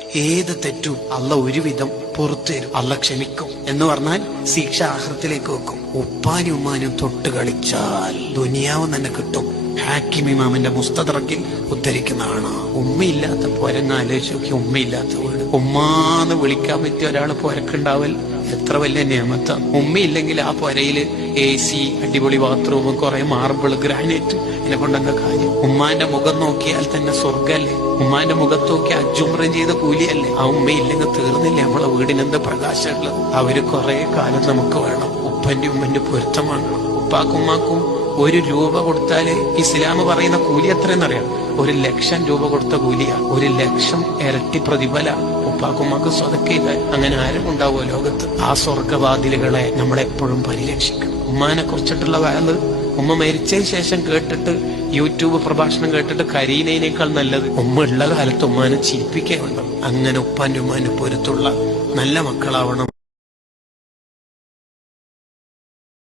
ഏത് തെറ്റും അള്ള ഒരുവിധം പുറത്തു തരും, അള്ള ക്ഷമിക്കും. എന്ന് പറഞ്ഞാൽ ശിക്ഷ ആഖിറത്തിലേക്ക് വെക്കും. ഉപ്പാനും ഉമ്മാനും തൊട്ട് കളിച്ചാൽ ദുനിയാവ് തന്നെ കിട്ടും. ഹാക്കിം ഇമാമിന്റെ മുസ്തദറക്കിൽ ഉദ്ധരിക്കുന്നതാണ്. ഉമ്മയില്ലാത്ത പോരങ്ങ ആലോചിച്ച് നോക്കി. ഉമ്മയില്ലാത്ത വീട്. ഉമ്മാന്ന് വിളിക്കാൻ പറ്റിയ ഒരാൾ പോരക്കുണ്ടാവൽ എത്ര വലിയ നിയമത്താണ്. ഉമ്മയില്ലെങ്കിൽ ആ പൊരയില് AC, അടിപൊളി ബാത്റൂം, കുറെ മാർബിൾ, ഗ്രാനൈറ്റ്, ഇതിനെ കൊണ്ടൊക്കെ കാര്യം. ഉമ്മാന്റെ മുഖം നോക്കിയാൽ തന്നെ സ്വർഗല്ലേ. ഉമ്മാന്റെ മുഖത്ത് നോക്കി അജുമ്രം ചെയ്ത കൂലിയല്ലേ. ആ ഉമ്മയില്ലെങ്കിൽ തീർന്നില്ലേ നമ്മളെ വീടിനെന്ത് പ്രകാശമുള്ളത്. അവര് കുറെ കാലം നമുക്ക് വേണം. ഉപ്പന്റെ ഉമ്മന്റെ പൊരുത്തമാണ്. ഉപ്പാക്കും ഉമ്മാക്കും 1 രൂപ കൊടുത്താല് ഇസ്ലാം പറയുന്ന കൂലി എത്രയെന്നറിയാം? 1,00,000 രൂപ കൊടുത്ത കൂലിയാ. 1,00,000 ഇരട്ടി പ്രതിഫല ഉപ്പാക്കുമ്മാക്ക് സ്വതക്ക ചെയ്താൽ. അങ്ങനെ ആരും ഉണ്ടാവുമോ ലോകത്ത്? ആ സ്വർഗവാതിലുകളെ നമ്മളെപ്പോഴും പരിരക്ഷിക്കണം. ഉമ്മാനെ കുറിച്ചിട്ടുള്ള വയല് ഉമ്മ മരിച്ചതിന് ശേഷം കേട്ടിട്ട് യൂട്യൂബ് പ്രഭാഷണം കേട്ടിട്ട് കരീനേക്കാൾ നല്ലത് ഉമ്മ ഉള്ള കാലത്ത് ഉമ്മാനെ ചിരിപ്പിക്കേണ്ടത്. അങ്ങനെ ഉപ്പാന്റെ ഉമ്മാന്റെ പൊരുത്തുള്ള നല്ല മക്കളാവണം.